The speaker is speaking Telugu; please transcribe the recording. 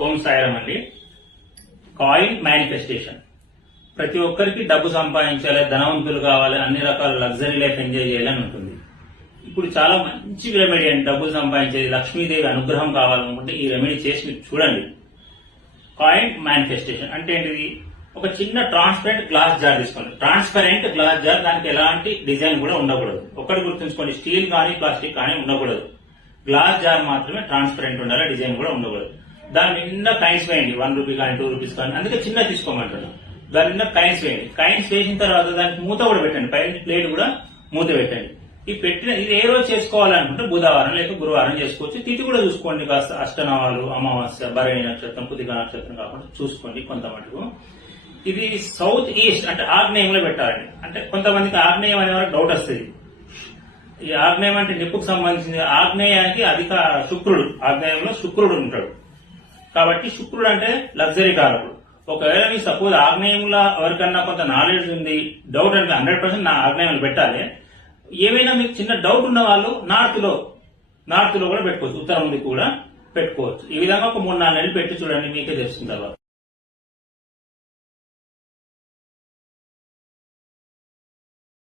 ఓం సాయరం అండి. Coin manifestation. ప్రతి ఒక్కరికి డబ్బు సంపాదించాలి ధనవంతులు కావాలి అన్ని రకాల లగ్జరీ లైఫ్ ఎంజాయ్ చేయాలని ఉంటుంది. ఇప్పుడు చాలా మంచి రెమెడీ అండి డబ్బులు సంపాదించేది. లక్ష్మీదేవి అనుగ్రహం కావాలనుకుంటే ఈ రెమెడీ చేసి మీరు చూడండి. కాయిన్ మేనిఫెస్టేషన్ అంటే ఏంటిది? ఒక చిన్న ట్రాన్స్పరెంట్ గ్లాస్ జార్ తీసుకోండి. ట్రాన్స్పరెంట్ గ్లాస్ జార్ దానికి ఎలాంటి డిజైన్ కూడా ఉండకూడదు. ఒకటి గుర్తుంచుకోండి స్టీల్ కానీ ప్లాస్టిక్ కానీ ఉండకూడదు. గ్లాస్ జార్ మాత్రమే ట్రాన్స్పరెంట్ ఉండాలి డిజైన్ కూడా ఉండకూడదు. దాని నిండా కాయిన్స్ వేయండి. వన్ రూపీ కానీ టూ రూపీస్ కానీ. అందుకే చిన్న తీసుకోమంటారు దాని నిండా కాయిన్స్ వేయండి. కాయిన్స్ వేసిన తర్వాత దానికి మూత కూడా పెట్టండి. పైన ప్లేట్ కూడా మూత పెట్టండి. ఈ పెట్టిన ఇది ఏ రోజు చేసుకోవాలనుకుంటే బుధవారం లేక గురువారం చేసుకోవచ్చు. తిథి కూడా చూసుకోండి. కాస్త అష్టనవాలు అమావాస్య భరణి నక్షత్రం పుదిక నక్షత్రం కాకుండా చూసుకోండి కొంత మటుకు ఇది సౌత్ ఈస్ట్ అంటే ఆగ్నేయంలో పెట్టాలండి. అంటే కొంతమందికి ఆగ్నేయం అనే వరకు డౌట్ వస్తుంది. ఈ ఆగ్నేయం అంటే నిప్పుకు సంబంధించింది ఆగ్నేయానికి అధిక శుక్రుడు ఆగ్నేయంలో శుక్రుడు ఉంటాడు. కాబట్టి శుక్రుడు అంటే లగ్జరీ కారకుడు. ఒకవేళ మీకు సపోజ్ ఆగ్నేయంలో ఎవరికన్నా కొంత నాలెడ్జ్ ఉంది డౌట్ అంటే హండ్రెడ్ పర్సెంట్ నా ఆగ్నేయంలో పెట్టాలి. ఏమైనా మీకు చిన్న డౌట్ ఉన్న వాళ్ళు నార్త్లో నార్త్లో కూడా పెట్టుకోవచ్చు. ఉత్తరం కూడా పెట్టుకోవచ్చు. ఈ విధంగా ఒక మూడు నాలుగు నెలలు పెట్టి చూడండి మీకే తెలుస్తుంది తర్వాత.